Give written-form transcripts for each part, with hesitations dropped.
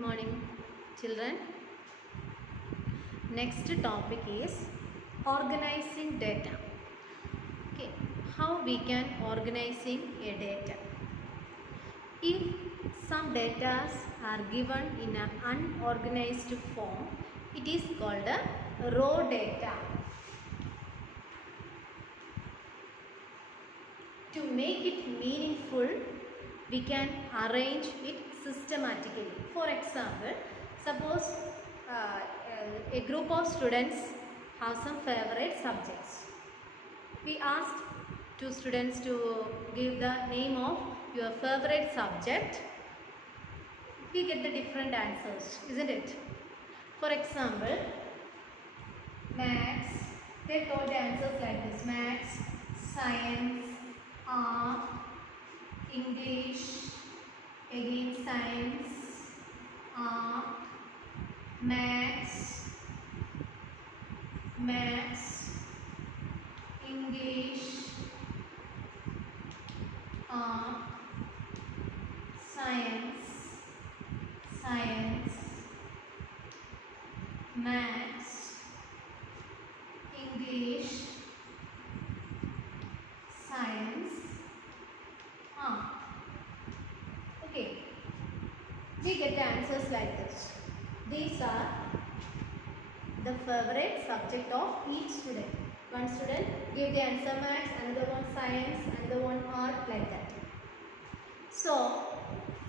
morning, children. Next topic is organizing data. Okay, how we can organizing a data? If some data are given in an unorganized form, it is called a raw data. To make it meaningful, we can arrange it systematically. For example, suppose a group of students have some favorite subjects. We asked two students to give the name of your favorite subject. We get the different answers, isn't it? For example, maths, they told the answers like this: maths, science, art, English, again science, art, maths, English, art, science, maths, English, science, art. Okay, we get the answers like this. These are the favorite subject of each student. One student give the answer maths, another one science, another one art, like that. So,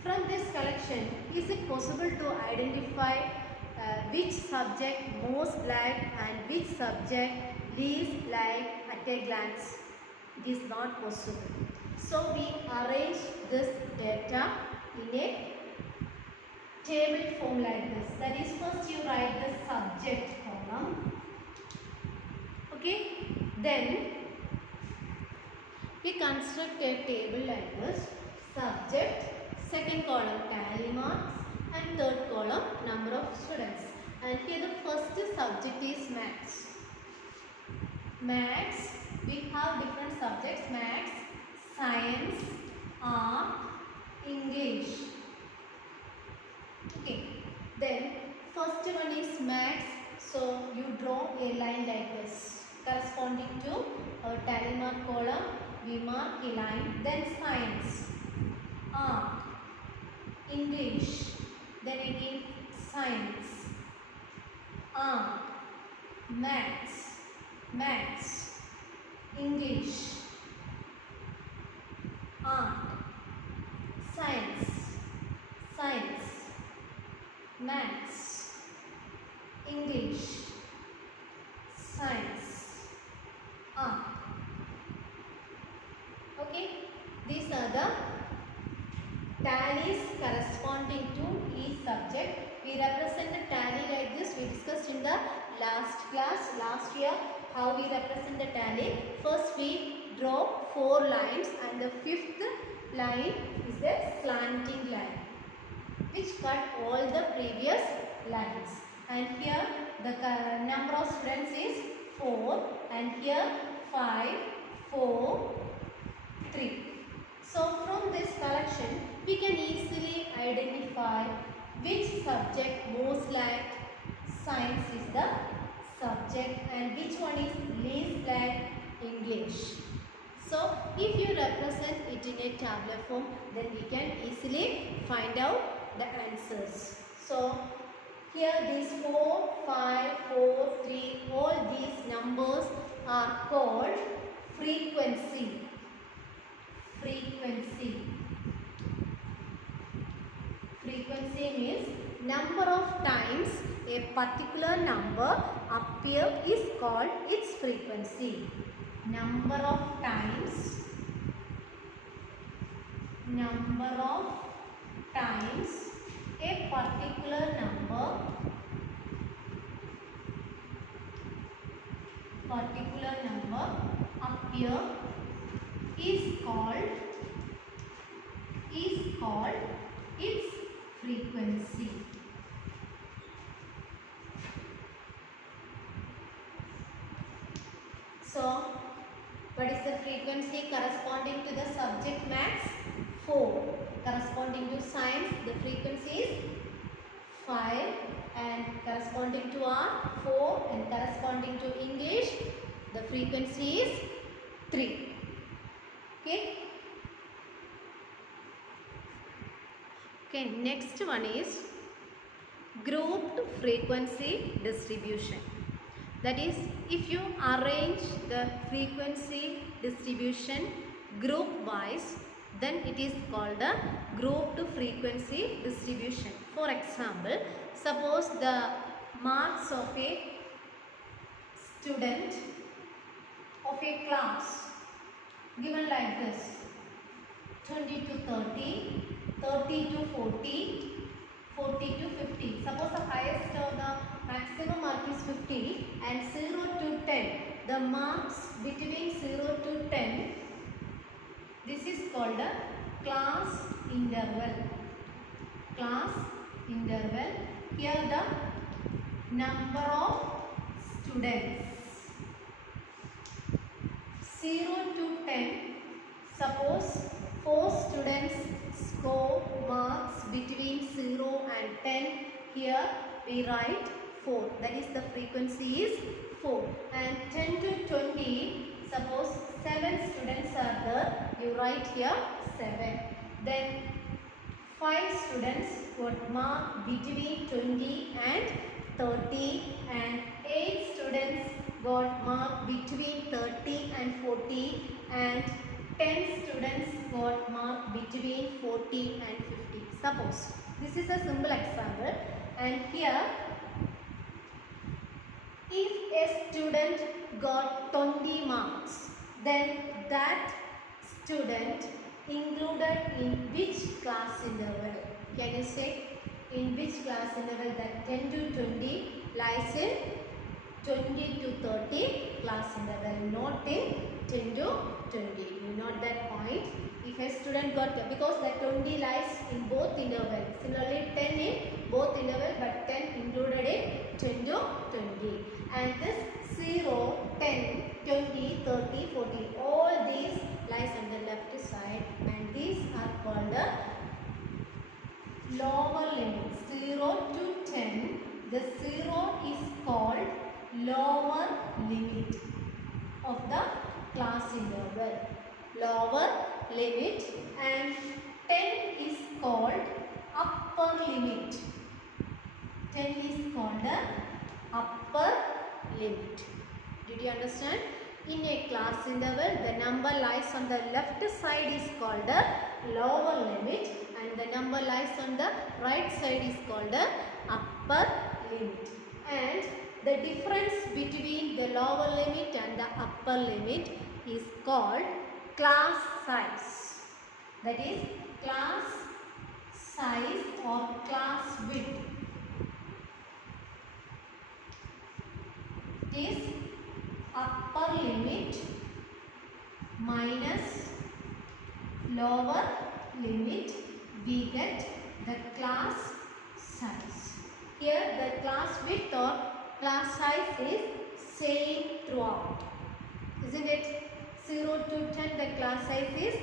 from this collection, is it possible to identify which subject most liked and which subject least liked at a glance? It is not possible. So, we arrange this data in a table form like this. That is, first you write the subject column. Okay, then we construct a table like this: subject, second column tally marks, and third column number of students. And here the first subject is maths. Maths, we have different subjects: maths, science, art, English. Okay, then first one is maths, so you draw a line like this corresponding to our tally mark column. We mark a line. Then science, art, English, then again science, art, maths, English, art, science, maths, English, science, art. Okay, these are the tallies corresponding to each subject. We represent the tally like this. We discussed in the last class, last year, how we represent the tally. First we draw 4 lines, and the 5th line is the slanting line, which cut all the previous lines. And here the number of students is 4, and here 5, 4, 3. So from this collection, we can easily identify which subject most liked. Science is the subject, and which one is least liked? English. So if you represent it in a tabular form, then we can easily find out the answers. So here these 4, 5, 4, 3, all these numbers are called frequency. Frequency means number of times a particular number appears is called its frequency. Number of times a particular number appear is called its frequency. So, what is the frequency corresponding to the subject maths? 4. Corresponding to science, the frequency is 5 and corresponding to R 4 and corresponding to English the frequency is 3. Okay. Okay, next one is grouped frequency distribution. That is, if you arrange the frequency distribution group wise, then it is called a grouped frequency distribution. For example, suppose the marks of a student of a class given like this: 20 to 30, 30 to 40, 40 to 50. Suppose the highest or the maximum mark is 50 and 0 to 10. The marks between 0 to 10, this is called a class interval. Class interval. Here the number of students. 0 to 10. Suppose 4 students score marks between 0 and 10. Here we write 4. That is, the frequency is 4. And 10 to 20. Suppose 7 students are there. You write here 7. Then 5 students got mark between 20 and 30. And 8 students got mark between 30 and 40. And 10 students got mark between 40 and 50. Suppose this is a simple example, and here if a student got 20 marks, then that student included in which class interval? Can you say in which class interval? That 10 to 20 lies in 20 to 30 class interval, not in 10 to 20. You note that point. If a student got, because the 20 lies in both intervals, similarly 10 in both intervals, but 10 included in 10 to 20. And this 0, 10, 20, 30, 40, all these lies on the left side, and these are called the lower limit. 0 to 10, the 0 is called lower limit of the class interval. Lower limit. And 10 is called upper limit. 10 is called the upper limit. Did you understand? In a class interval, the number lies on the left side is called the lower limit, and the number lies on the right side is called the upper limit. And the difference between the lower limit and the upper limit is called class size. That is, class size or class width. It is upper limit minus lower limit, we get the class size. Here the class width or class size is same throughout, isn't it? 0 to 10, the class size is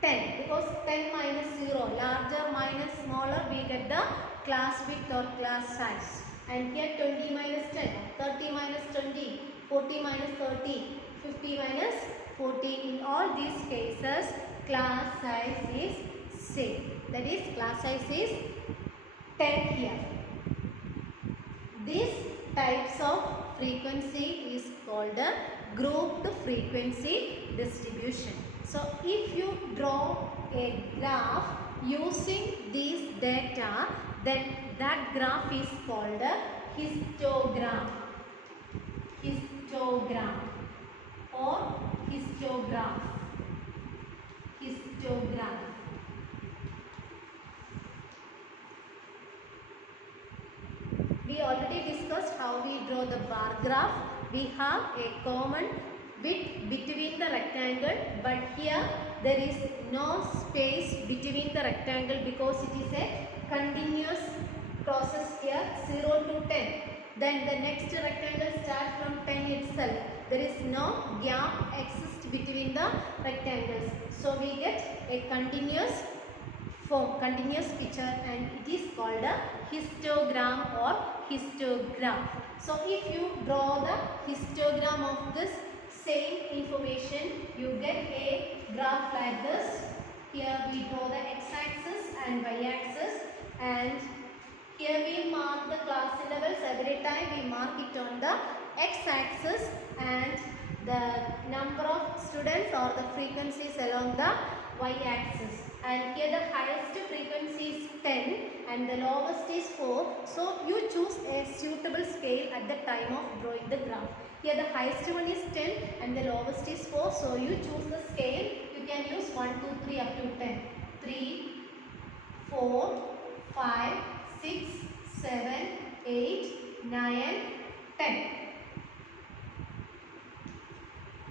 10, because 10 minus 0, larger minus smaller, we get the class width or class size. And here 20 minus 10, 30 minus 20, 40 minus 30, 50 minus 40. In all these cases, class size is same. That is, class size is 10 here. These types of frequency is called a grouped frequency distribution. So, if you draw a graph using these data, then that graph is called a histogram. Histogram or histograph. Histogram. We already discussed how we draw the bar graph. We have a common width between the rectangle, but here there is no space between the rectangle because it is a continuous process here, 0 to 10. Then the next rectangle starts from 10 itself. There is no gap exists between the rectangles. So we get a continuous form, continuous picture, and it is called a histogram or histograph. So if you draw the histogram of this same information, you get a graph like this. Here we draw the x-axis and y-axis, and here we mark the class intervals. Every time we mark it on the x-axis and the number of students or the frequencies along the y-axis. And here the highest frequency is 10 and the lowest is 4. So you choose a suitable scale at the time of drawing the graph. Here the highest one is 10 and the lowest is 4. So you choose the scale. You can use 1, 2, 3 up to 10. 3, 4, 5, 6, 7, 8, 9, 10.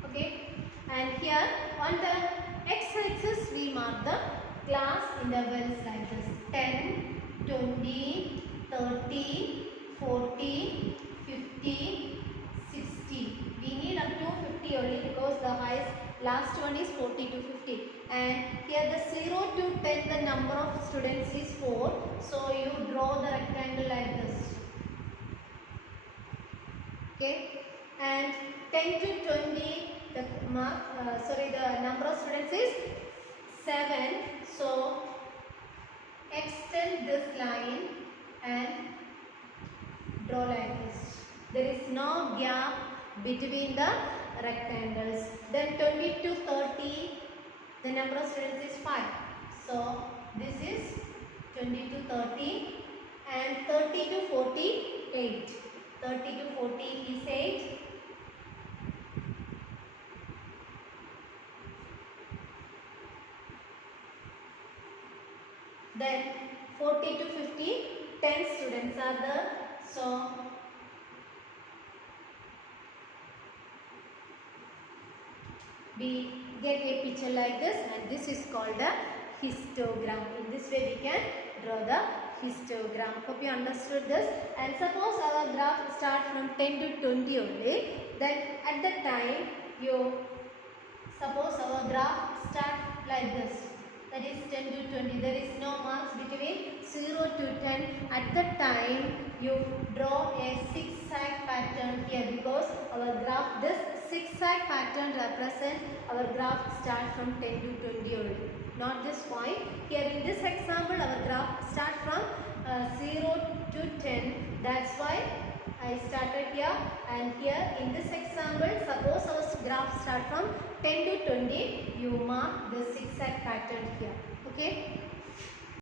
Okay, and here on the x-axis we mark the class intervals like this: 10, 20, 30, 40, 50, 60. We need up to 50 only because the highest last one is 40 to 50. And here the 0 to 10, the number of students is 4. So you draw the rectangle like this. Okay, and 10 to 20, the number of students is 7. So extend this line and draw like this. There is no gap between the rectangles. Then 20 to 30, the number of students is 5. So this is 20 to 30, and 30 to 40, 8. 30 to 40 is 8. Then 40 to 50, 10 students are there. So we get a picture like this, and this is called a histogram. In this way we can draw the histogram. Hope you understood this. And suppose our graph start from 10 to 20 only. Then at that time suppose our graph start like this. That is 10 to 20. There is no marks between 0 to 10. At that time you draw a zigzag pattern here, because our graph, this zigzag pattern represents our graph start from 10 to 20 only. Not this point. Here in this example our graph start from 0 to 10. That's why I started here, and here in this example, suppose our graph start from 10 to 20, you mark the zigzag pattern here. Okay.